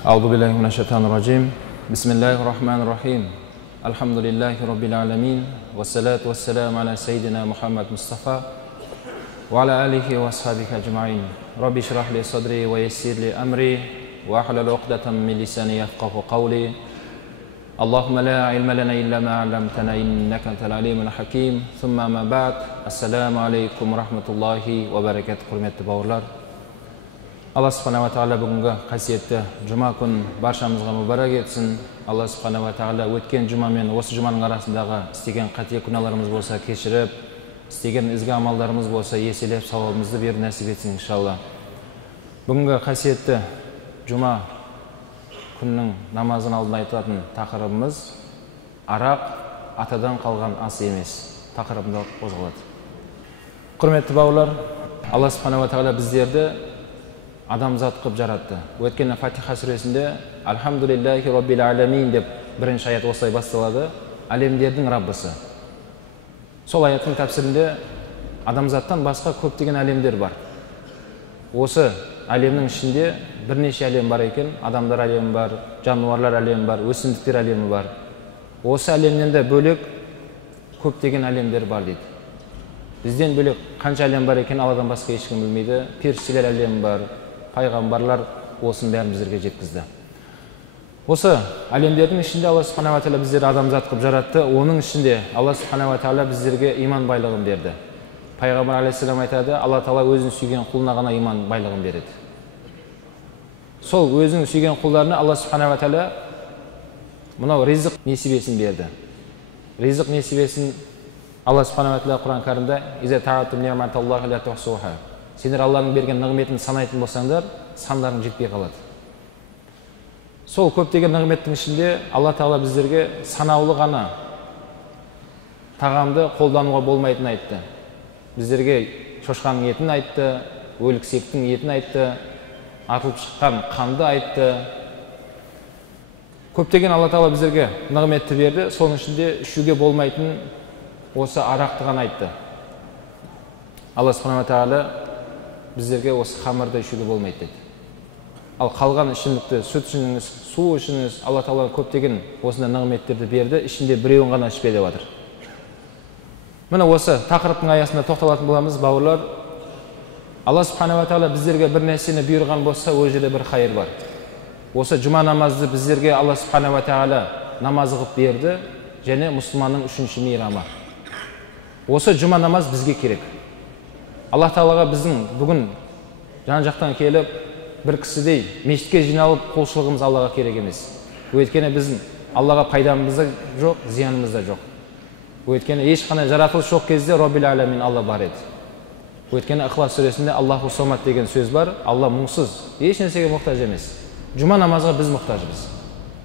أعوذ بالله من الشيطان الرجيم بسم الله الرحمن الرحيم الحمد لله رب العالمين والصلاة والسلام على سيدنا محمد مصطفى وعلى آله وأصحابه أجمعين رب اشرح لي صدري ويسر لي أمري واحلل عقدة من لساني يفقهوا قولي اللهم لا علم لنا إلا ما علمتنا إنك أنت العليم الحكيم ثم ما بعد السلام عليكم ورحمة الله وبركاته. Құрметті бауырлар, Алла Субхана ва Тағала бүгінгі қасиетті жұма күн баршамызға мүбәрәк етсін. Алла Субхана ва Тағала өткен жұма мен осы жұманың арасындағы істеген қате күнәларымыз болса кешіріп, істеген ізгі амалдарымыз болса еселеп сауабымызды беріп нәсіп етсін иншалла. Бүгінгі қасиетті жұма күннің намазын алдын айтылатын тақырыбымыз арақ атадан қалған ас емес тақырыбында қозғалады. Құрметті бауырлар, Алла Субхана ва Тағала біздерді адамзат қып жаратты. Өткен Фатиха сүресінде Алхамдулиллахи Раббил Аламин деп бірінші аят осылай басталады. Әлемдердің Раббысы. Сол аяттың тәпсірінде адамзаттан басқа көптеген әлемдер бар. Осы әлемнің ішінде бірнеше әлем бар екен. Адамдар әлемі бар, жануарлар әлемі бар, өсімдіктер әлемі бар. Осы әлемнен де бөлек көптеген әлемдер бар дейді. Бізден бөлек қанша әлем бар екен Алладан басқа ешкім білмейді. Періштелер әлемі бар, пайғамбарлар осының бәрін біздерге жеткізді. Осы әлемдердің ішінде Алла Субхана ва Тағала біздерді адамзат қылып жаратты. Оның ішінде Алла Субхана ва Тағала біздерге иман байлығын берді. Пайғамбар алейхиссалам айтады, Алла Тағала өзін сүйген құлына ғана иман байлығын береді. Сол өзінің сүйген құлдарына Алла Субхана ва Тағала мынау ризық несібесін берді. Ризық несібесін Алла Субхана ва Тағала Құран кәрімде «Иза та'атум ни'маталлахи ла тухсуха». Сендер Алланың берген нығметін санайтын болсаңдар, сандарың жетпей қалады. Сол көптеген нығметтің ішінде Алла Тағала біздерге санаулы ғана тағамды қолдануға болмайтынын айтты. Біздерге шошқаның етін айтты, өліксектің етін айтты, атылып шыққан қанды айтты. Көптеген Алла Тағала біздерге нығметті берді. Соның ішінде ішуге болмайтын осы арақты ғана айтты. Алла Субхана ва Тағала біздерге осы қамырды ішуге болмайды деді. Ал қалған ішімдікті, сүт ішіңіз, су ішіңіз, Алла Тағала көптеген осындай нығметтерді берді, ішінде біреуін ғана ішпе деп жатыр. Міне осы тақырыптың аясында тоқталатын боламыз, бауырлар. Алла Субхана ва Тағала біздерге бір нәрсені бұйырған болса, ол жерде бір хайыр бар. Осы жұма намазды біздерге Алла Субхана ва Тағала намаз қылып берді, және мұсылманның үшінші мейрамы. Осы жұма намаз бізге керек. Алла Тағалаға біздің бүгін жан жақтан келіп, бір кісідей мешітке жиналып құлшылығымыз Аллаға керек емес. Өйткені біздің Аллаға пайдамыз да жоқ, зиянымыз да жоқ. Өйткені ешқандай жаратылыс жоқ кезде Раббил Аламин Алла бар еді. Өйткені Ихлас сүресінде Аллаху Самад деген сөз бар. Алла мұңсыз, еш нәрсеге мұқтаж емес. Жұма намазға біз мұқтажбыз.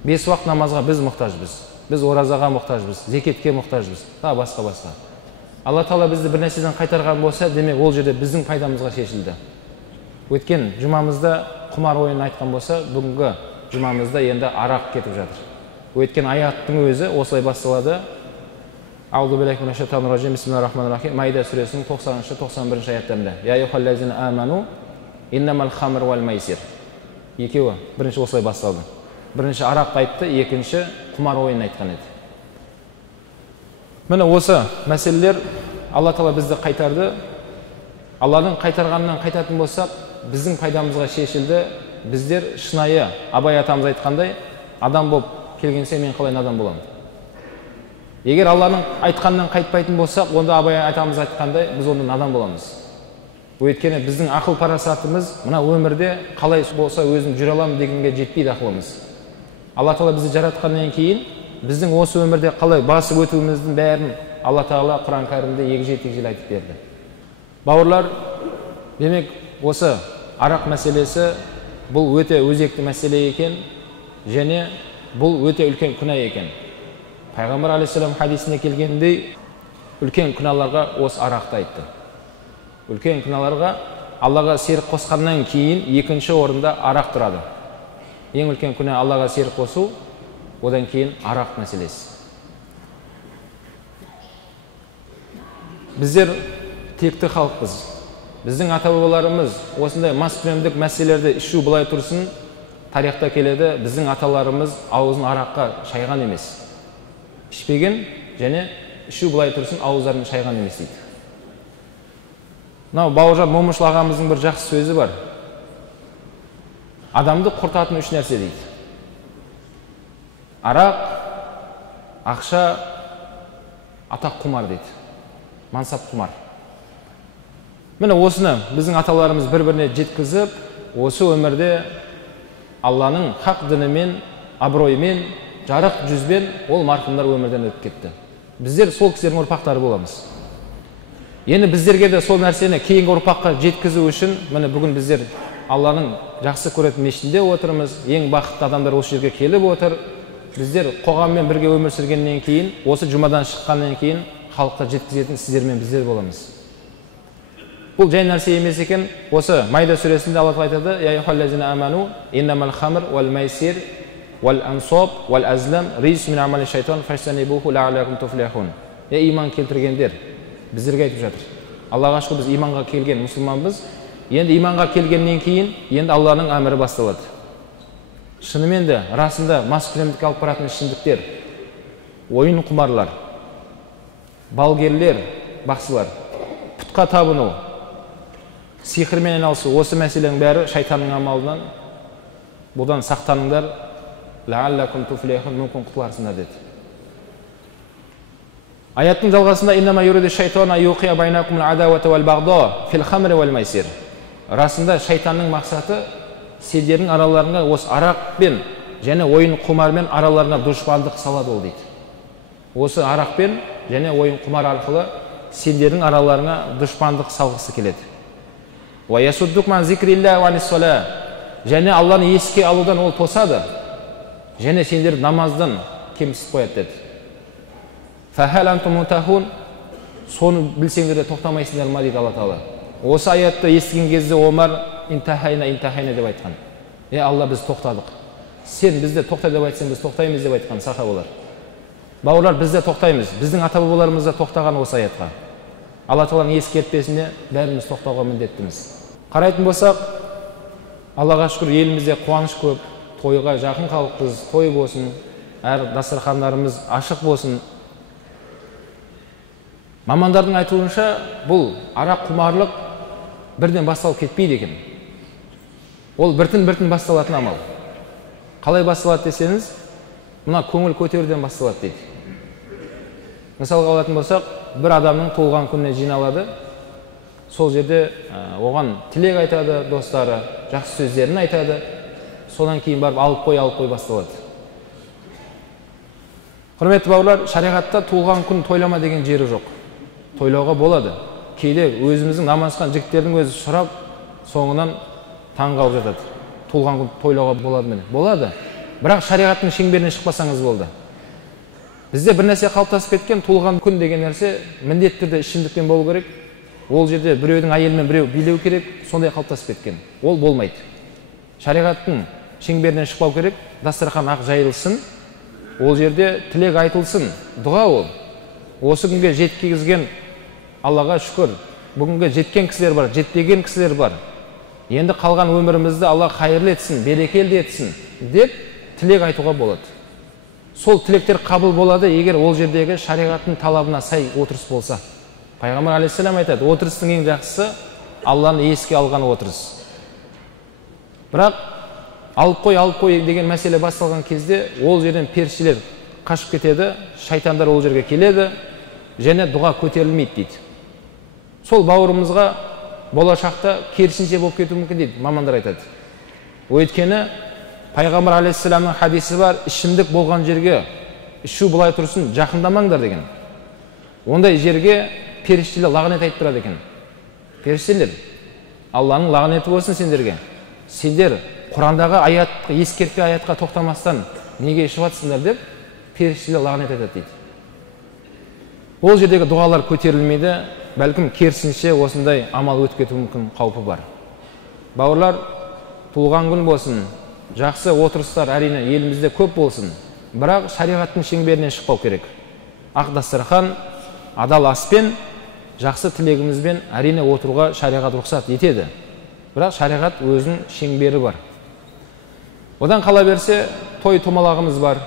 5 уақыт намазға біз мұқтажбыз. Біз оразаға мұқтажбыз, зекетке мұқтажбыз, та басқа. Алла Тағала бізді бір нәрседен қайтарған болса, демек ол жерде біздің пайдамызға шешілді. Өткен жұмамызда құмар ойын айтқан болса, бүгінгі жұмамызда енді арақ кетіп жатыр. Өткен аяттың өзі осылай басталады. Аузу биллахи минаш шайтанир ражим. Бисмиллахир-рахманир-рахим. Майда сүресінің 90-91 аяттарында. Я аyyuhallazina amanu innamal khamru wal maisir. Екеуі бірінші осылай басталды. Бірінші арақ айтты, екінші құмар ойын айтқан еді. Міне осы мәселелер Алла Тағала бізді қайтарды. Алланың қайтарғанынан қайтатын болсақ, біздің пайдамызға шешілді. Біздер шынайы, Абай атамыз айтқандай, адам болып келгенсе мен қалай надан боламын. Егер Алланың айтқанынан қайтпайтын болсақ, онда Абай атамыз айтқандай, біз онда надан боламыз. Өйткені біздің ақыл парасатымыз мына өмірде қалай болса өзім жүре аламын дегенге жетпейді ақылымыз. Алла Тағала бізді жаратқаннан кейін біздің осы өмірде қалай басып өтуіміздің бәрін Алла Тағала Құран кәрімде егжей-тегжейлі айтып берді. Бауырлар, демек осы арақ мәселесі бұл өте өзекті мәселе екен, және бұл өте үлкен күнә екен. Пайғамбар алейхиссалам хадисіне келгендей, үлкен күнәларға осы арақты айтты. Үлкен күнәларға Аллаға серік қосқаннан кейін екінші орында арақ тұрады. Ең үлкен күнә Аллаға серік қосу, одан кейін арақ мәселесі. Біздер текті халықпыз. Біздің ата-бабаларымыз осындай маскүнемдік мәселелерді ішу былай тұрсын, тарихта келеді, біздің аталарымыз аузын араққа шайған емес. Ішпеген және ішу былай тұрсын ауыздарын шайған емес дейді. Мынау Бауыржан Момышұлы ағамыздың бір жақсы сөзі бар. Адамды құртатын үш нәрсе дейді. Арақ, ақша, атақ құмар дейді. Мансап құмар. Міне осыны біздің аталарымыз бір-біріне жеткізіп, осы өмірде Алланың хақ дінімен, абыроймен, жарық жүзбен ол марқұмдар өмірден өтіп кетті. Біздер сол кісілердің ұрпақтары боламыз. Енді біздерге де сол нәрсені кейінгі ұрпаққа жеткізу үшін, міне бүгін біздер Алланың жақсы көретін мешітінде отырмыз, ең бақытты адамдар осы жерге келіп отыр. Біздер қоғаммен бірге өмір сүргеннен кейін, осы жұмадан шыққаннан кейін халыққа жеткізетін сіздер мен біздер боламыз. Бұл жай нәрсе емес екен. Осы Майда сүресінде Алла айтады: "Я аyyuhallazina amanu innamal khamr wal maisir wal ansab wal azlam rijsun min amali shaytan fajtanibuhu la'allakum tuflihun." Иман келтіргендер, біздерге айтып жатыр. Аллаға шүкір, біз иманға келген мұсылманбыз. Енді иманға келгеннен кейін, енді Алланың әмірі басталады. Шынымен де, расында маскүнемдікке алып баратын ішімдіктер, ойын құмарлар, балгерлер, бақсылар, пұтқа табыну, сиқырмен айналысу, осы мәселенің бәрі шайтанның амалынан. Бұдан сақтаныңдар, лааллакум туфлихун, мүмкін құтыларсыңдар деді. Аяттың жалғасында иннама юриду шайтана юқия байнакум ал-адауата вал-бағда фил хамри вал-майсир. Расында шайтанның мақсаты сендердің араларыңа осы арақпен және ойын құмармен араларына дұшпандық салады ол дейді. Осы арақпен және ойын құмар арқылы сендердің араларыңа дұшпандық салғысы келеді. Ва ясуддук ман зикрилля ва nis-сола. Және Алланы еске алудан ол тосады. Және сендерді намаздан кемсітіп қояды деді. Фахал антум мутахун. Соны білсеңдер де тоқтамайсыңдар ма дейді Алла Тағала. Осы аятты естіген кезде Омар интахайна деп айтқан. Алла, біз тоқтадық. Сен бізде тоқта деп айтсаң, біз тоқтаймыз деп айтқан сахабалар. Бауырлар, біз де тоқтаймыз. Біздің ата-бабаларымыз да тоқтаған осы аятқа. Алла Тағаланың ескертпесіне бәріміз тоқтауға міндеттіміз. Қарайтын болсақ, Аллаға шүкір, елімізде қуаныш көп, тойға жақын халықпыз, той болсын, әр дастархандарымыз ашық болсын. Мамандардың айтуынша, бұл арақ құмарлық бірден басталып кетпейді екен. Ол біртін басталатын амал. Қалай басталады десеңіз, мына көңіл көтеруден басталады дейді. Мысалға алатын болсақ, бір адамның туылған күніне жиналады. Сол жерде оған тілек айтады, достары, жақсы сөздерін айтады. Содан кейін барып алып қой басталады. Құрметті бауырлар, шариғатта туылған күн тойлама деген жері жоқ. Тойлауға болады. Кейде өзіміздің намазхан жігіттердің өзі сұрап, соңынан таң қалып жатады. Туылған күн тойлауға болады мені. Болады. Бірақ шариғаттың шеңберінен шықпасаңыз болды. Бізде бір нәрсе қалыптасып кеткен, туылған күн деген нәрсе міндетті түрде ішімдікпен болу керек. Ол жерде біреудің әйелімен біреу билеу керек, сондай қалыптасып кеткен. Ол болмайды. Шариғаттың шеңберінен шықпау керек, дастархан ақ жайылсын, ол жерде тілек айтылсын, дұға ол. Осы күнге жеткізген Аллаға шүкір, бүгінгі жеткен кісілер бар, жетпеген кісілер бар. Енді қалған өмірімізді Алла қайырлы етсін, берекелі етсін деп тілек айтуға болады. Сол тілектер қабыл болады, егер ол жердегі шариғаттың талабына сай отырыс болса. Пайғамбар алейхиссалам айтады, отырыстың ең жақсысы Алланы еске алған отырыс. Бірақ алып қой деген мәселе басталған кезде ол жерден періштелер қашып кетеді, шайтандар ол жерге келеді және дұға көтерілмейді дейді. Сол бауырымызға болашақта керісінше болып кетуі мүмкін дейді, мамандар айтады. Өйткені Пайғамбар алейхиссаламның хадисі бар, ішімдік болған жерге ішу былай тұрсын, жақындамаңдар деген. Ондай жерге періштелер лағнет айтып тұрады екен. Періштелер, Алланың лағнеті болсын сендерге. Сендер Құрандағы аятқа, ескертпе аятқа тоқтамастан неге ішіп жатсыңдар деп періштелер лағнет айтады дейді. Ол жердегі дұғалар көтерілмейді, бәлкім керісінше осындай амал өтіп кетуі мүмкін қаупі бар. Бауырлар, туылған күн болсын, жақсы отырыстар әрине елімізде көп болсын, бірақ шариғаттың шеңберінен шықпау керек. Ақ дастархан, адал аспен, жақсы тілегімізбен әрине отыруға шариғат рұқсат етеді. Бірақ шариғат өзінің шеңбері бар. Одан қала берсе, той томалағымыз бар.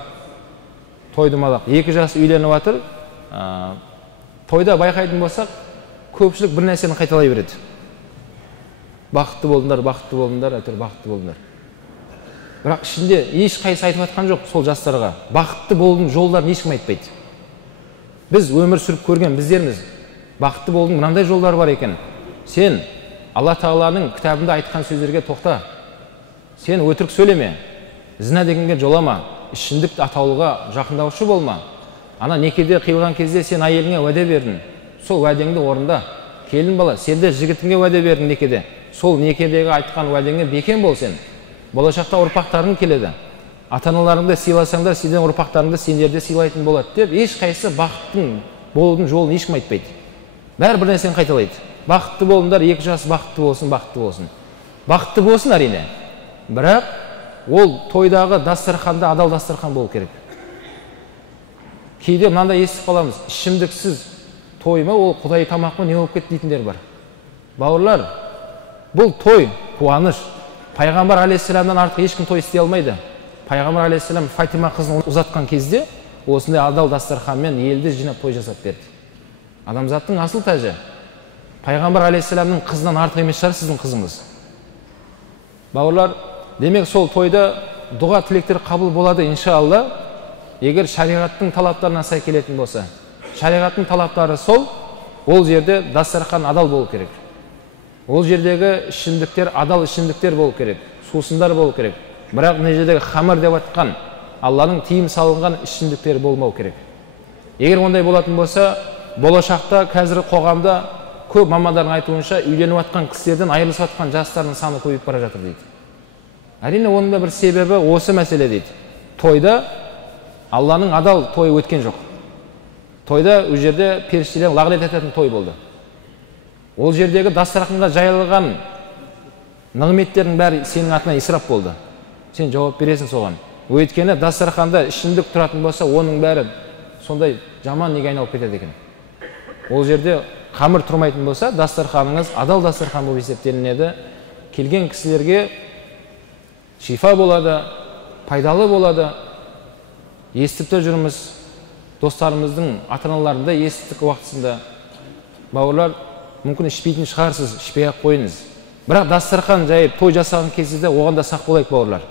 Той томалақ. 2 жас үйленіп жатыр. Тойда байқайтын болсақ, көпшілік бір нәрсені қайталай береді. Бақытты болдыңдар, бақытты болдыңдар, әйтеуір бақытты болдыңдар. Бірақ ішінде ешқайсысы айтып жатқан жоқ сол жастарға. Бақытты болудың жолдарын ешкім айтпайды. Біз өмір сүріп көрген біздерміз. Бақытты болудың мынандай жолдары бар екен. Сен Алла Тағаланың кітабында айтқан сөздерге тоқта. Сен өтірік сөйлеме. Зina дегенге жолама. Ішімдік атаулыға жақындаушы болма. Ана некеде қиылған кезде сен әйеліңе уәде бердің. Сол уәдеңді орында. Келін бала, сен де жігітіңе уәде бердің некеде. Сол некедегі айтқан уәдеңе бекем бол сен. Болашақта ұрпақтарың келеді. Ата-аналарыңды сыйласаңдар, сендердің ұрпақтарыңды сендерде сыйлайтын болады деп, ешқайсысы бақыттың болудың жолын ешкім айтпайды. Бәрі бір нәрсені қайталайды. Бақытты болыңдар, 2 жас бақытты болсын, бақытты болсын. Бақытты болсын әрине. Бірақ ол тойдағы дастарханда адал дастархан болу керек. Кейде мынандай естіп қаламыз, ішімдіксіз той ма, ол құдай тамақ па, не болып кетті дейтіндер бар. Бауырлар, бұл той, қуаныш. Пайғамбар алейхиссаламнан артық ешкім той істей алмайды. Пайғамбар алейхиссалам Фатима қызын ұзатқан кезде осындай адал дастарханмен елді жинап той жасап берді. Адамзаттың асыл тәжі. Пайғамбар алейхиссаламның қызынан артық емес шығар сіздің қызыңыз. Бауырлар, демек сол тойда дұға тілектер қабыл болады иншалла, егер шариғаттың талаптарына сай келетін болса. Шариғаттың талаптары сол, ол жерде дастархан адал болу керек. Ол жердегі ішімдіктер адал ішімдіктер болу керек, сусындар болу керек. Бірақ мына жердегі хамыр деп атқан Алланың тыйым салынған ішімдіктер болмау керек. Егер ондай болатын болса, болашақта қазіргі қоғамда көп мамандардың айтуынша үйленіп жатқан кісілерден айырылысып жатқан жастардың саны көбейіп бара жатыр дейді. Әрине оның да бір себебі осы мәселе дейді. Тойда Алланың адал тойы өткен жоқ. Тойда ол жерде періштелер лағнет ететін той болды. Ол жердегі дастарханға жайылған нығметтердің бәрі сенің атына исрап болды. Сен жауап бересің соған. Өйткені дастарханда ішімдік тұратын болса, оның бәрі сондай жаман неге айналып кетеді екен. Ол жерде қамыр тұрмайтын болса, дастарханыңыз адал дастархан болып есептелінеді. Келген кісілерге шифа болады, пайдалы болады. Естіп те жүрміз, достарымыздың ата-аналарында естідік уақытысында. Бауырлар, мүмкін ішпейтін шығарсыз, ішпей-ақ қойыңыз. Бірақ дастархан жайып той жасаған кезде оған да сақ болайық, бауырлар.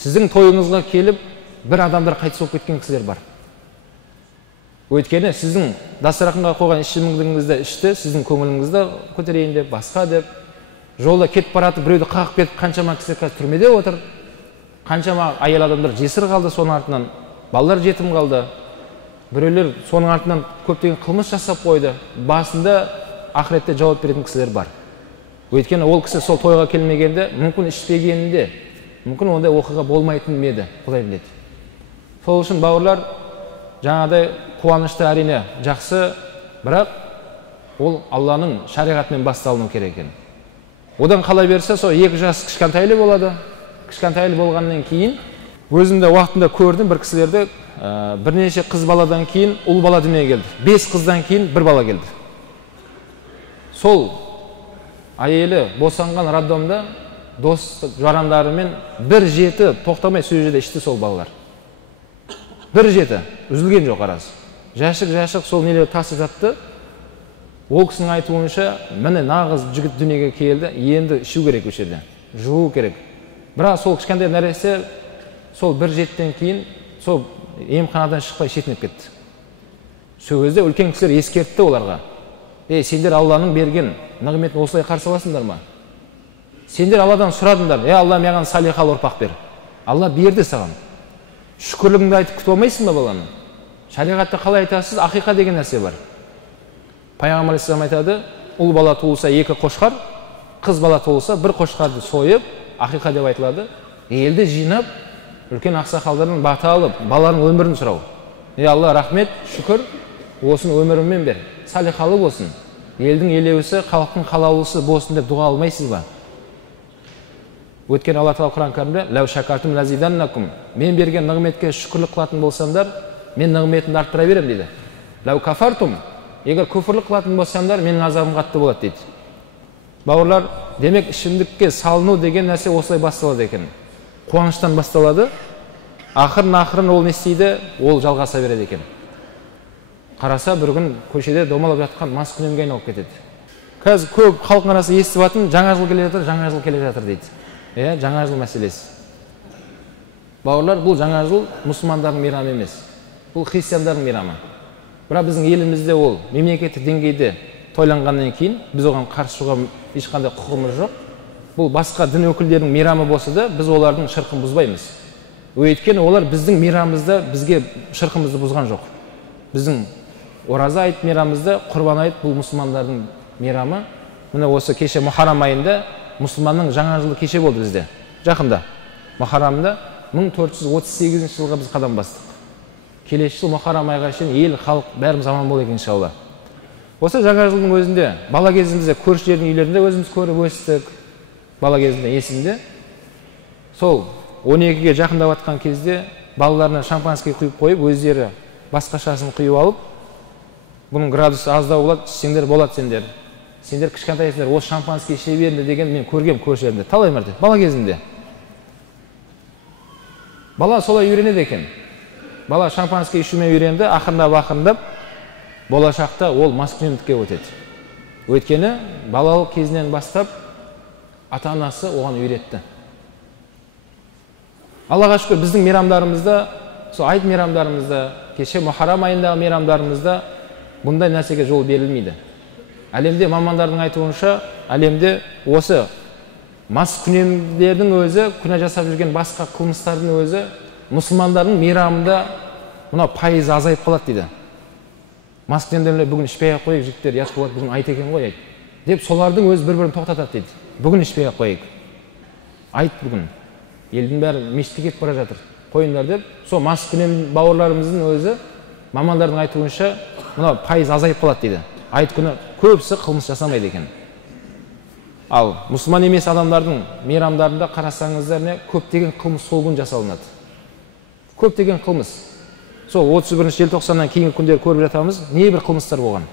Сіздің тойыңызға келіп, бір адамдар қайтыс болып кеткен кісілер бар. Өйткені сіздің дастарханға қойған ішімдігіңізді ішті, сіздің көңіліңізді көтерейін деп, басқа деп, жолда кетіп баратып, біреуді қағып кетіп, қаншама кісілер қазір түрмеде отыр. Қаншама әйел адамдар жесір қалды соның артынан, балалар жетім қалды. Біреулер соның артынан көптеген қылмыс жасап қойды. Басында ақыретте жауап беретін кісілер бар. Өйткені ол кісі сол тойға келмегенде, мүмкін ішпегенінде, мүмкін ондай оқиға болмайтын еді, Құдай біледі. Сол үшін бауырлар, жаңадай қуанышты әрине жақсы, бірақ ол Алланың шариғатымен басталуы керек екен. Одан қала берсе, сол 2 жас кішкентайлы болады. Кішкентайлы болғаннан кейін, өзімде уақытында көрдім бір кісілерді, бірнеше қыз баладан кейін ұл бала дүниеге келді. 5 қыздан кейін 1 бала келді. Сол әйелі босанған роддомда дос жарандарымен 1 жеті тоқтамай сол жерде ішті сол балалар. 1 жеті үзілген жоқ арасы. Жәшік сол нелер тасып жатты. Ол кісінің айтуынша, міне нағыз жігіт дүниеге келді, енді ішу керек осы жерде, жуу керек. Бірақ сол кішкентай нәресте сол 1 жетіден кейін сол емханадан шықпай шетінеп кетті. Сол кезде үлкен кісілер ескертті оларға. Сендер Алланың берген нығметін осылай қарсы аласыңдар ма? Сендер Алладан сұрадыңдар, Алла маған салихалы ұрпақ бер. Алла берді саған. Шүкірлігіңді айтып күтіп алмайсың ба баланы? Шариғатта қалай айтасыз? Ақиқа деген нәрсе бар. Пайғамбар алейхиссалам айтады, ұл бала туылса 2 қошқар, қыз бала туылса 1 қошқарды сойып, ақиқа деп айтылады. Елді жинап, үлкен ақсақалдардан бата алып, баланың өмірін сұрау. Алла рахмет, шүкір, осын өміріммен бер, салихалы болсын. Елдің елеусі, халықтың қалаулысы болсын деп дұға алмайсыз ба? Өткен Алла Тағала Құран кәрімде, "Ләу шакартум лазиданнакум", мен берген нығметке шүкірлік қылатын болсаңдар, мен нығметімді арттыра берем дейді. "Ләу кафартум", егер күфірлік қылатын болсаңдар, менің азабым қатты болады дейді. Бауырлар, демек ішімдікке салыну деген нәрсе осылай басталады екен. қуаныштан басталады, ақырын ол не істейді, ол жалғаса береді екен. Қараса бір күн көшеде домалап жатқан маскүнемге айналып кетеді. Қазір көп халық арасында естіп жатыр, жаңа жыл келе жатыр дейді. Жаңа жыл мәселесі. Бауырлар, бұл жаңа жыл мұсылмандардың мейрамы емес. Бұл христиандардың мейрамы. Бірақ біздің елімізде ол мемлекеттік деңгейде тойланғаннан кейін біз оған қарсы шығуға ешқандай құқығымыз жоқ. Бұл басқа дін өкілдерінің мейрамы болса да, біз олардың шырқын бұзбаймыз. Өйткені олар біздің мейрамымызда бізге шырқымызды бұзған жоқ. Біздің ораза айт мейрамымызда, құрбан айт бұл мұсылмандардың мейрамы. Міне осы кеше Мұхаррам айында мұсылманның жаңа жылы кеше болды бізде. Жақында Мұхаррамда 1438 жылға біз қадам бастық. Келесі жыл Мұхаррам айға шейін ел, халық бәріміз аман болайық иншалла. Осы жаңа жылдың өзінде бала кезімізде көршілердің үйлерінде өзіміз көріп өстік. Бала кезінде есімде. Сол 12-ге жақындап жатқан кезде балаларына шампанский құйып қойып, өздері басқашасын құйып алып, бұның градусы аздау болады, сендер болады сендер. Сендер кішкентайсыңдар, осы шампанский іше беріңдер деген мен көргем көршілерімде. Талай мәрте бала кезімде. Бала солай үйренеді екен. Бала шампанский ішумен үйренді, ақырындап болашақта ол маскүнемдікке өтеді. Өйткені балалық кезінен бастап ата-анасы оған үйретті. Аллаға шүкір, біздің мейрамдарымызда, сол айт мейрамдарымызда, кеше Мұхаррам айындағы мейрамдарымызда бұндай нәрсеге жол берілмейді. Әлемде мамандардың айтуынша, әлемде осы маскүнемдердің өзі, күнә жасап жүрген басқа қылмыстардың өзі мұсылмандардың мейрамында мына пайыз азайып қалады дейді. Маскүнемдер бүгін ішпей ақ қойып, жігіттер яс болады, бүгін айт екен ғой, айт. Деп солардың өзі бір-бірін тоқтатады дейді. Бүгін ішпей ақ қойып. Айт бүгін. Елдің бәрі мешітке кетіп бара жатыр. Қойыңдар деп, сол маскүнем бауырларымыздың өзі мамандардың айтуынша мына пайыз азайып қалады дейді. Айт күні көбісі қылмыс жасамайды екен. Ал мұсылман емес адамдардың мейрамдарында қарасаңыздар не, көптеген қылмыс сол күн жасалынады. Көптеген қылмыс. Сол 31 желтоқсаннан кейінгі күндер көріп жатамыз, небір қылмыстар болған.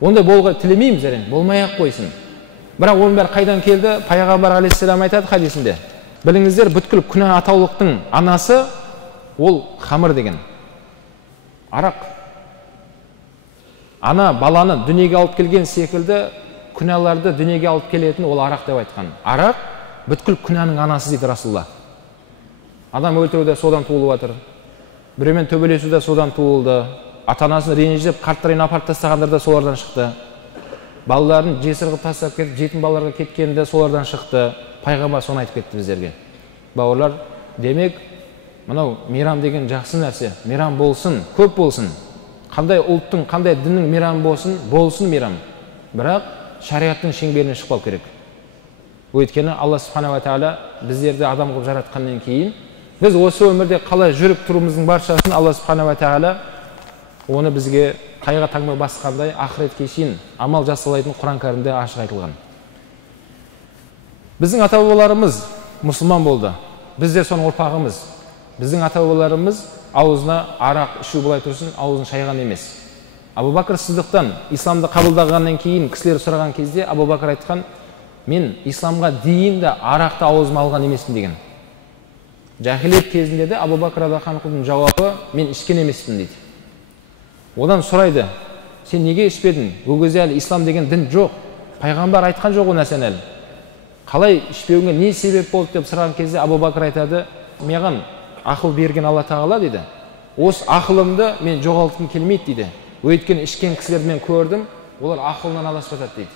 Ондай болуға тілемейміз әрине, болмай-ақ қойсын. Бірақ оның бәрі қайдан келді? Пайғамбар алейхиссалам айтады хадисінде. Біліңіздер, бүткіл күнә атаулықтың анасы ол хамыр деген. Арақ. Ана баланы дүниеге алып келген секілді күнәларды дүниеге алып келетін ол арақ деп айтқан. Арақ бүткіл күнәнің анасы дейді Расулла. Адам өлтіру де содан туылып жатыр. Біреумен төбелесу де содан туылды. Ата-анасын ренжіп, қарттарына апарып тастағандар да солардан шықты. Балаларын жесір қылып тастап кетіп, жетім балаларға кеткенде солардан шықты. Пайғамбар соны айтып кетті біздерге. Бауырлар, демек, мынау мейрам деген жақсы нәрсе. Мейрам болсын, көп болсын. Қандай ұлттың, қандай діннің мейрамы болсын мейрам. Бірақ шариғаттың шеңберінен шықпау керек. Өйткені Алла субхана ва тағала біздерді адам қылып жаратқаннан кейін, біз осы өмірде қалай жүріп тұруымыздың баршасын Алла субхана ва тағала оны бізге қайға таңба басқандай ақыретке шейін амал жасалайтын Құран кәрімде ашық айтылған. Біздің ата-бабаларымыз мұсылман болды. Біз де соның ұрпағымыз. Біздің ата-бабаларымыз аузына арақ ішу былай тұрсын, аузын шайған емес. Абу Бакр Сиддиқтан исламды қабылдағаннан кейін кісілер сұраған кезде Абу Бакр айтқан: "Мен исламға дейін де арақты аузыма алған емеспін" деген. Жахилиет кезінде де Абу Бакр радхияллаху жауабы: "Мен ішкен емеспін" дейді. Одан сұрайды: "Сен неге ішпедің? Ол кезде әлі ислам деген дін жоқ. Пайғамбар айтқан жоқ ол нәрсені әлі. Қалай ішпеуіңе не себеп болды?" деп сұраған кезде Абу Бакр айтады: "Маған ақыл берген Алла тағала" дейді. "Осы ақылымды мен жоғалтқым келмейді" дейді. Өйткені ішкен кісілерді мен көрдім, олар ақылынан адасып жатады дейді.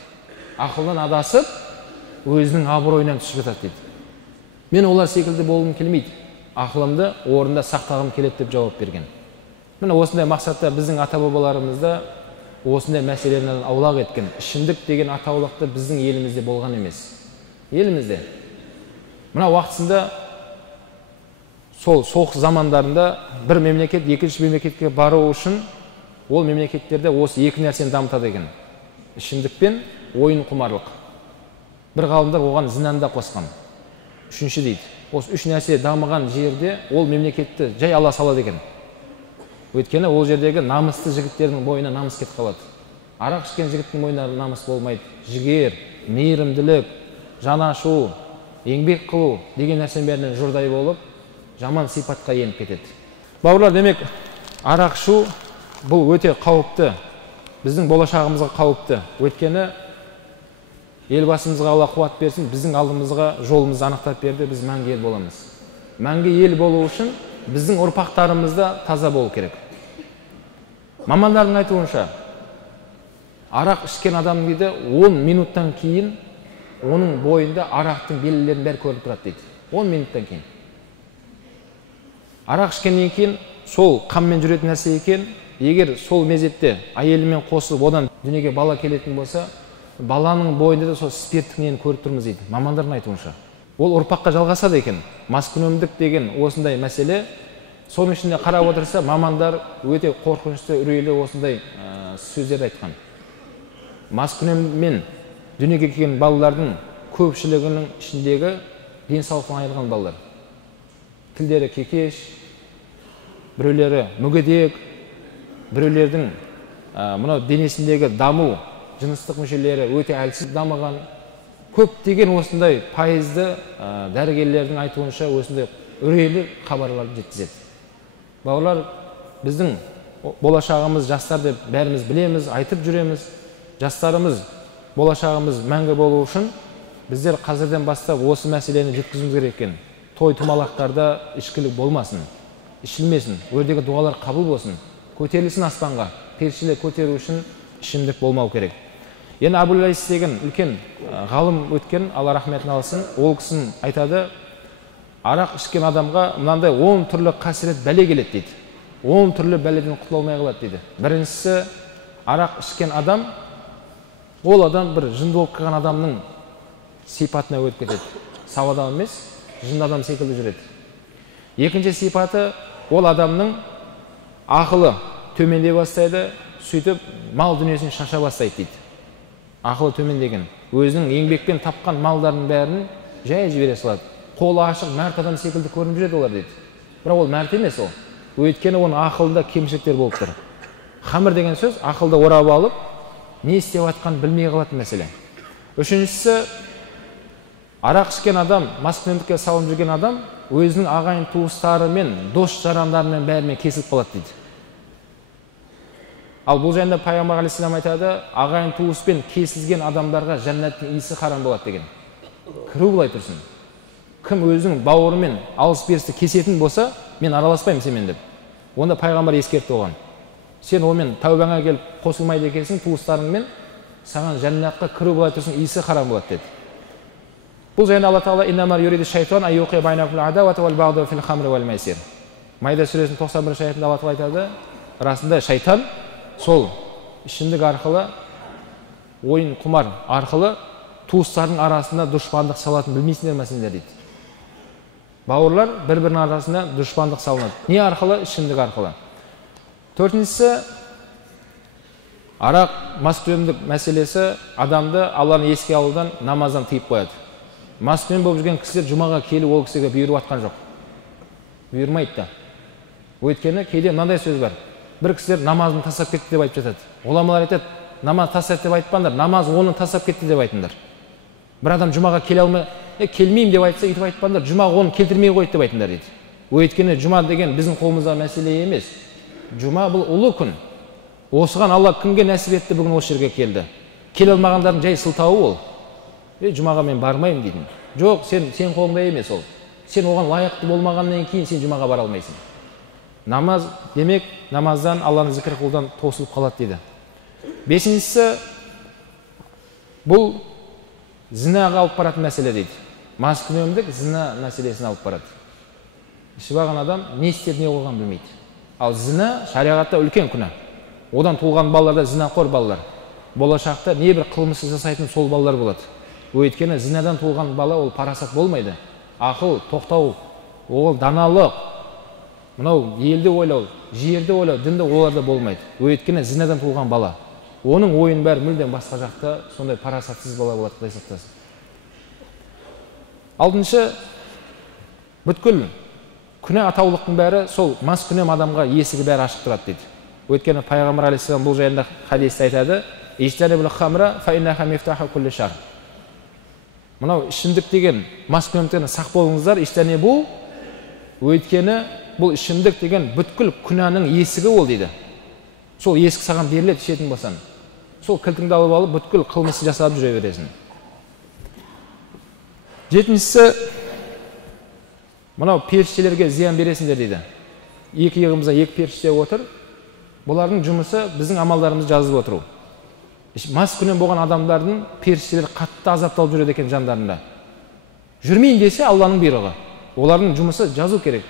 Ақылынан адасып, өзінің абыройынан түсіп жатады дейді. Мен олар секілді болғым келмейді. Ақылымды орында сақтағым келеді деп жауап берген. Міне осындай мақсатта біздің ата-бабаларымызда осындай мәселелерден аулақ еткен. Ішімдік деген атаулықты біздің елімізде болған емес. Елімізде. Мына уақытысында сол соғыс замандарында бір мемлекет екінші мемлекетке бару үшін ол мемлекеттерде осы екі нәрсені дамытады екен. Ішімдік пен ойын құмарлық. Бір ғалымдар оған зінаны да қосқан. Үшінші дейді. Осы үш нәрсе дамыған жерде ол мемлекетті жай ала салады екен. Өйткені ол жердегі намысты жігіттердің бойына намыс кетіп қалады. Арақ ішкен жігіттің бойына намыс болмайды. Жігер, мейірімділік, жан ашу, еңбек қылу деген нәрсенің бәрінен жұрдай болып, жаман сипатқа еніп кетеді. Бауырлар, демек, арақ ішу бұл өте қауіпті. Біздің болашағымызға қауіпті. Өйткені елбасымызға Алла қуат берсін, біздің алдымызға жолымызды анықтап берді, біз мәңгі ел боламыз. Мәңгі ел болу үшін біздің ұрпақтарымызда таза болу керек. Мамандардың айтуынша, арақ ішкен адам дейді 10 минуттан кейін оның бойында арақтың белгілерінің бәрі көрініп тұрады дейді. 10 минуттан кейін. Арақ ішкеннен кейін сол қанмен жүретін нәрсе екен. Егер сол мезетте әйелімен қосып одан дүниеге бала келетін болса, баланың бойында да сол спирттің көріп тұрмыз дейді. Мамандардың айтуынша. Ол ұрпаққа жалғасады екен. Маскүнемдік деген осындай мәселе. Соның ішінде қарап отырса, мамандар өте қорқынышты, үрейлі осындай сөздер айтқан. Маскүнеммен дүниеге келген балалардың көпшілігінің ішіндегі денсаулықтан айырылған балалар. Тілдері кекеш, біреулері мүгедек, біреулердің мынау денесіндегі даму, жыныстық мүшелері өте әлсіз дамыған. Көптеген осындай пайызды дәрігерлердің айтуынша осындай үрейлі хабарларды жеткізеді. Бауырлар, біздің болашағымыз жастар деп бәріміз білеміз, айтып жүреміз. Жастарымыз, болашағымыз мәңгі болу үшін біздер қазірден бастап осы мәселені жеткізуіміз керек екен. Той томалақтарда ішкілік болмасын, ішілмесін, өрдегі дұғалар қабыл болсын, көтерілсін аспанға, періштелер көтеру үшін ішімдік болмау керек. Енді Абул-Лайс деген үлкен ғалым өткен, Алла рахметін алсын, ол кісінің айтады, арақ ішкен адамға мынандай 10 түрлі қасірет бәле келеді дейді. 10 түрлі бәледен құтыла алмай қалады дейді. Біріншісі, арақ ішкен адам, ол адам бір жынды болып қалған адамның сипатына өтіп кетеді. Сау адам емес, жынды адам секілді жүреді. Екінші сипаты, ол адамның ақылы төмендей бастайды, сөйтіп мал дүниесін шаша бастайды дейді. Ақылы төмендеген, өзінің еңбекпен тапқан малдардың бәрін жай жібере салады. Қолы ашық, мәрт адам секілді көрініп жүреді олар дейді. Бірақ ол мәрт емес ол. Өйткені оның ақылында кемшіліктер болып тұр. Хамыр деген сөз ақылды орап алып, не істеп жатқанын білмей қалатын мәселе. Үшіншісі, арақ ішкен адам, маскүнемдікке салынып жүрген адам өзінің ағайын туыстары мен дос жарандарымен бәрімен кесіліп қалады дейді. Ал бұл жайында Пайғамбар алейхиссалам айтады, ағайын туыспен кесілген адамдарға жәннаттың иісі харам болады деген. Кіру былай тұрсын. Кім өзінің бауырымен алыс берісті кесетін болса, мен араласпаймын сенімен деп. Онда Пайғамбар ескертті оған. Сен онымен тәубаңа келіп қосылмайды екенсің, туыстарыңмен саған жәннатқа кіру былай тұрсын, иісі харам болады деді. Бұл жайында Алла Тағала иннамар юриду шайтан айюқия байнакум адауата вал бағду фил хамри вал майсир. Майда сүресінің 91 аятында Алла Тағала айтады, расында шайтан сол ішімдік арқылы, ойын құмар арқылы туыстардың арасында дұшпандық салатын білмейсіңдер ме сендер дейді. Бауырлар бір-бірінің арасында дұшпандық салынады. Не арқылы? Ішімдік арқылы. Төртіншісі, арақ, маскүнемдік мәселесі адамды Алланы еске алудан, намаздан тыйып қояды. Маскүнем болып жүрген кісілер жұмаға келіп ол кісіге бұйырып атқан жоқ. Бұйырмайды да. Өйткені кейде мынандай сөз бар. Бір кісілер намазын тастап кетті деп айтып жатады. Ғұламалар айтады, намаз тастап деп айтпаңдар, намаз оны тастап кетті деп айтыңдар. Бір адам жұмаға келе алмай, келмеймін деп айтса, өйтіп айтпаңдар, жұма оны келтірмей қойды деп айтыңдар дейді. Өйткені жұма деген біздің қолымыздағы мәселе емес. Жұма бұл ұлы күн. Осыған Алла кімге нәсіп етті бүгін осы жерге келді. Келе алмағандардың жай сылтауы ол. Жұмаға мен бармаймын дейтін. Жоқ, сен қолыңда емес ол. Сен оған лайықты болмағаннан кейін сен жұмаға бара алмайсың. Намаз демек, намаздан Алланы зікір қылудан тосылып қалады дейді. Бесіншісі, бұл зінаға алып баратын мәселе дейді. Маскүнемдік зіна мәселесіне алып барады. Ішіп алған адам не істеп не қылған білмейді. Ал зіна шариғатта үлкен күнә. Одан туылған балаларда зінақор балалар. Болашақта не бір қылмысты жасайтын сол балалар болады. Өйткені зінадан туылған бала ол парасат болмайды. Ақыл, тоқтау, ол даналық, мынау елді ойлау, жерді ойлау, дінді оларда болмайды. Өйткені зінадан туылған бала. Оның ойын бәрі мүлдем басқа жақта, сондай парасатсыз бала болады, Құдай сақтасын. Алтыншы, бүткіл күнә атаулықтың бәрі сол маскүнем адамға есігі бәрі ашық тұрады дейді. Өйткені Пайғамбар алейхиссалам бұл жайында хадисте айтады, Мынау ішімдік деген маскүнемдіктен сақ болыңыздар, ештеңе бұл. Өйткені бұл ішімдік деген бүткіл күнәнің есігі ол дейді. Сол есік саған беріледі ішетін болсаң. Сол кілтіңді алып алып бүткіл қылмысты жасап жүре бересің. Жетіншісі, мынау періштелерге зиян бересіңдер дейді. Екі иығымызда екі періште отыр. Бұлардың жұмысы біздің амалдарымызды жазып отыру. Маскүнем болған адамдардың періштелер қатты азапталып жүреді екен жандарында. Жүрмейін десе Алланың бұйрығы. Олардың жұмысы жазу керек.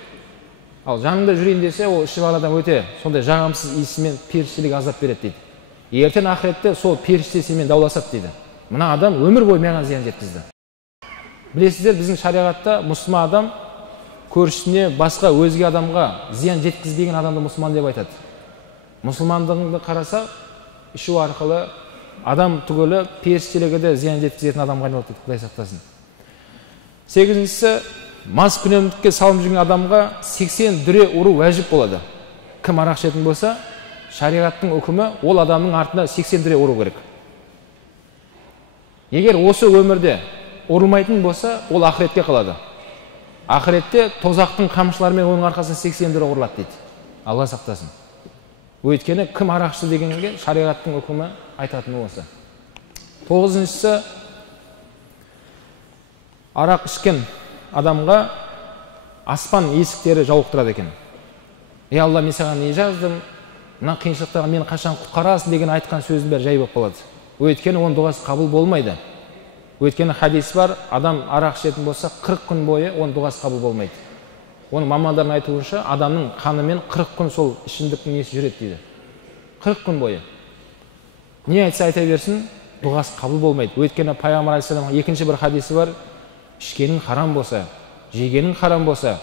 Ал жанында жүрейін десе, ол ішіп алған өте сондай жағымсыз иісімен періштелік азап береді дейді. Ертең ақыретте сол періште сенімен дауласады дейді. Мына адам өмір бойы маған зиян жеткізді. Білесіздер, біздің шариғатта мұсылман адам көршісіне, басқа өзге адамға зиян жеткізбеген адамды мұсылман деп айтады. Мұсылмандығыңды қараса, ішу арқылы адам түгілі періштелерге де зиян жеткізетін адамға айналып кетеді, Құдай сақтасын. 8-шісі, маскүнемдікке салынып жүрген адамға 80 дүре ұру уәжіп болады. Кім арақ ішетін болса, шариғаттың үкімі ол адамның артына 80 дүре ұру керек. Егер осы өмірде ұрмайтын болса, ол ақыретке қалады. Ақыретте тозақтың қамшыларымен оның арқасына 80 дүре ұрылады дейді. Алла сақтасын. Өйткені кім арақ ішті дегенге шариғаттың үкімі айтатыны осы. 9-шісі, арақ ішкен адамға аспан есіктері жауып тұрады екен. Ей Алла, мен саған не жаздым? Мына қиыншылықтарға мені қашан құтқарасың деген айтқан сөздің бәрі жай болып қалады. Өйткені оның дұғасы қабыл болмайды. Өйткені хадис бар, адам арақ ішетін болса 40 күн бойы оның дұғасы қабыл болмайды. Оның мамандардың айтуынша адамның қанымен 40 күн сол ішімдіктің несі жүреді дейді. 40 күн бойы. Не айтса айта берсін, дұғасы қабыл болмайды. Өйткені Пайғамбар алейхиссаламның екінші бір хадисі бар, ішкенің харам болса, жегенің харам болса,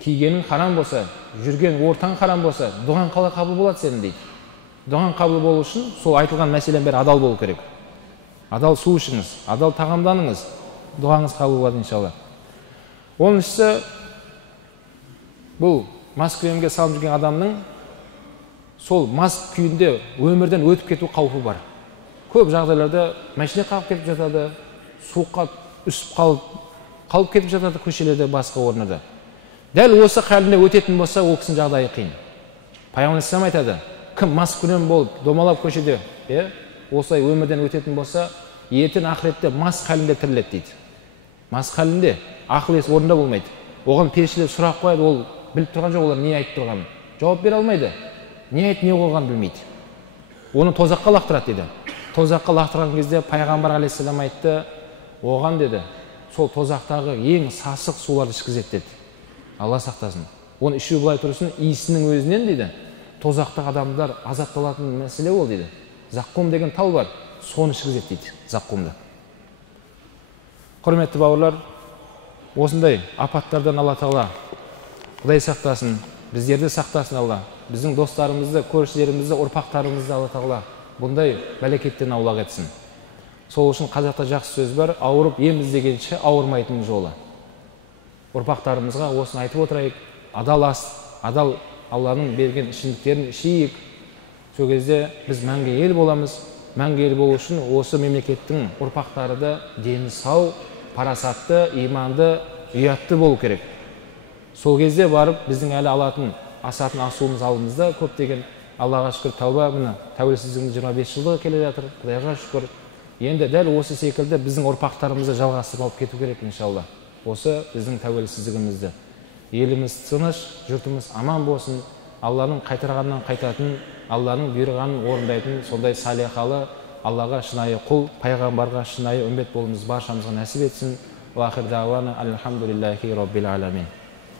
кигенің харам болса, жүрген ортаң харам болса, дұғаң қалай қабыл болады сенің дейді. Дұғаң қабыл болу үшін сол айтылған мәселен бәрі адал болу керек. Адал су ішіңіз, адал тағамданыңыз, дұғаңыз қабыл болады иншалла. 10-шісі, бұл маскүнемге салынып жүрген адамның сол мас күйінде өмірден өтіп кету қаупі бар. Көп жағдайларда машина қалып кетіп жатады, суыққа үсіп қалып кетіп жатады көшелерде, басқа орнада. Дәл осы халінде өтетін болса, ол кісінің жағдайы қиын. Пайғамбар алейхиссалам айтады, кім маскүнем болып домалап көшеде, осылай өмірден өтетін болса, ертең ақыретте мас халінде тіріледі дейді. Мас халінде ақыл есі орнында болмайды. Оған періштелер сұрақ қояды, ол біліп тұрған жоқ, олар не айтып тұрғанын. Жауап бере алмайды. Не айтып, не қойғанын білмейді. Оны тозаққа лақтырады дейді. Тозаққа лақтырған кезде Пайғамбар алейхиссалам айтты, оған деді, сол тозақтағы ең сасық суларды ішкізеді деді. Алла сақтасын. Оны ішу былай тұрсын, иісінің өзінен дейді, тозақтағы адамдар азапталатын мәселе ол дейді. Заққум деген тал бар, соны ішкізеді дейді, заққумды. Құрметті бауырлар, осындай апаттардан Алла Тағала Құдай сақтасын, біздерді сақтасын Алла. Біздің достарымызды, көршілерімізді, ұрпақтарымызды Алла Тағала бұндай бәлекеттен аулақ етсін. Сол үшін қазақта жақсы сөз бар, ауырып ем іздегенше ауырмайтын жолы. Ұрпақтарымызға осыны айтып отырайық, адал ас, адал Алланың берген ішімдіктерін ішейік. Сол кезде біз мәңгі ел боламыз. Мәңгі ел болу үшін осы мемлекеттің ұрпақтары да дені сау, парасатты, иманды, ұятты болу керек. Сол кезде барып біздің әлі алатын асатын асуымыз алдымызда көптеген, Аллаға шүкір, тәуба, міне тәуелсіздігіміз 25 жылдығы келе жатыр. Құдайға шүкір. Енді дәл осы секілді біздің ұрпақтарымызды жалғастырып алып кету керек иншалла. Осы біздің тәуелсіздігімізді. Еліміз тыныш, жұртымыз аман болсын. Алланың қайтарғаннан қайтатын, Алланың бұйырғанын орындайтын сондай салиқалы, Аллаға шынайы құл, пайғамбарға шынайы үмбет болуымыз баршамызға нәсіп етсін. Ва ахир дауана алхамдулиллахи раббил аламин.